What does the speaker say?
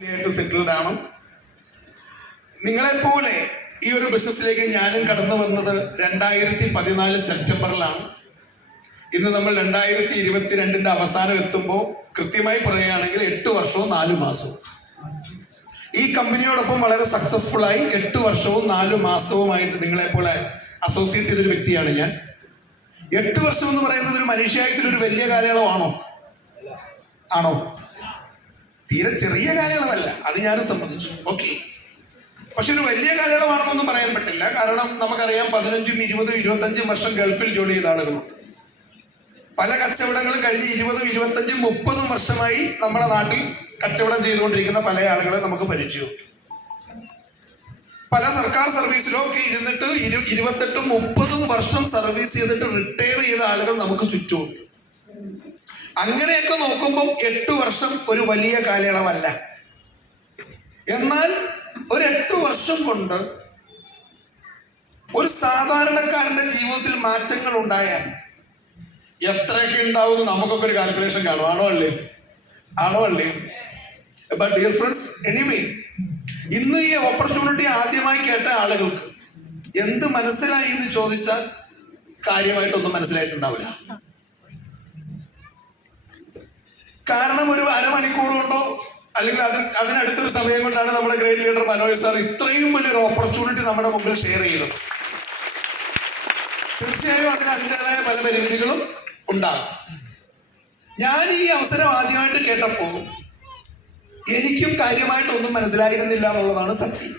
Settled ആണ്. നിങ്ങളെപ്പോലെ ഈ ഒരു ബിസിനസ്സിലേക്ക് ഞാനും കടന്നു വന്നത് 2014 സെപ്റ്റംബറിലാണ്. ഇന്ന് നമ്മൾ 2022 അവസാനം എത്തുമ്പോൾ കൃത്യമായി പറയുകയാണെങ്കിൽ 8 വർഷവും 4 മാസവും ഈ കമ്പനിയോടൊപ്പം വളരെ സക്സസ്ഫുൾ ആയി 8 വർഷവും 4 മാസവുമായിട്ട് നിങ്ങളെപ്പോലെ അസോസിയേറ്റ് ചെയ്തൊരു വ്യക്തിയാണ് ഞാൻ. 8 വർഷം എന്ന് പറയുന്നത് ഒരു മനുഷ്യായുസ്സിൽ ഒരു വലിയ കാലയളവാണോ? ആണോ? തീരെ ചെറിയ കാലയളവല്ല, അത് ഞാനും സമ്മതിച്ചു. ഓക്കെ, പക്ഷെ ഒരു വലിയ കാലയളവാണെന്നൊന്നും പറയാൻ പറ്റില്ല. കാരണം നമുക്കറിയാം 15, 20, 25 വർഷം ഗൾഫിൽ ജോലി ചെയ്ത ആളുകളുണ്ട്. പല കച്ചവടങ്ങളും കഴിഞ്ഞ് 20, 25, 30 വർഷമായി നമ്മുടെ നാട്ടിൽ കച്ചവടം ചെയ്തുകൊണ്ടിരിക്കുന്ന പല ആളുകളെ നമുക്ക് പരിചയമുണ്ട്. പല സർക്കാർ സർവീസിലോ ഒക്കെ ഇരുന്നിട്ട് 28, 30 വർഷം സർവീസ് ചെയ്തിട്ട് റിട്ടയർ ചെയ്ത ആളുകൾ നമുക്ക് ചുറ്റുമുണ്ട്. അങ്ങനെയൊക്കെ നോക്കുമ്പോൾ 8 വർഷം ഒരു വലിയ കാലയളവല്ല. എന്നാൽ ഒരു 8 വർഷം കൊണ്ട് ഒരു സാധാരണക്കാരന്റെ ജീവിതത്തിൽ മാറ്റങ്ങൾ ഉണ്ടായാൽ എത്രയൊക്കെ ഉണ്ടാവും നമുക്കൊക്കെ ഒരു കാൽക്കുലേഷൻ കാണും. ആണോ അല്ലേ? ബട്ട് ഡിയർ ഫ്രണ്ട്സ്, എനിവേ, ഇന്ന് ഈ ഓപ്പർച്യൂണിറ്റി ആദ്യമായി കേട്ട ആളുകൾക്ക് എന്ത് മനസ്സിലായി എന്ന് ചോദിച്ചാൽ കാര്യമായിട്ടൊന്നും മനസ്സിലായിട്ടുണ്ടാവില്ല. കാരണം ഒരു അരമണിക്കൂർ കൊണ്ടോ അല്ലെങ്കിൽ അതിനടുത്തൊരു സമയം കൊണ്ടാണ് നമ്മുടെ ഗ്രേറ്റ് ലീഡർ മനോജ് സാർ ഇത്രയും വലിയൊരു ഓപ്പർച്യൂണിറ്റി നമ്മുടെ മുമ്പിൽ ഷെയർ ചെയ്തത്. തീർച്ചയായും അതിൻ്റെതായ പല പരിമിതികളും ഉണ്ടാകും. ഞാൻ ഈ അവസരം ആദ്യമായിട്ട് കേട്ടപ്പോൾ എനിക്കും കാര്യമായിട്ടൊന്നും മനസ്സിലായിരുന്നില്ല എന്നുള്ളതാണ് സത്യം.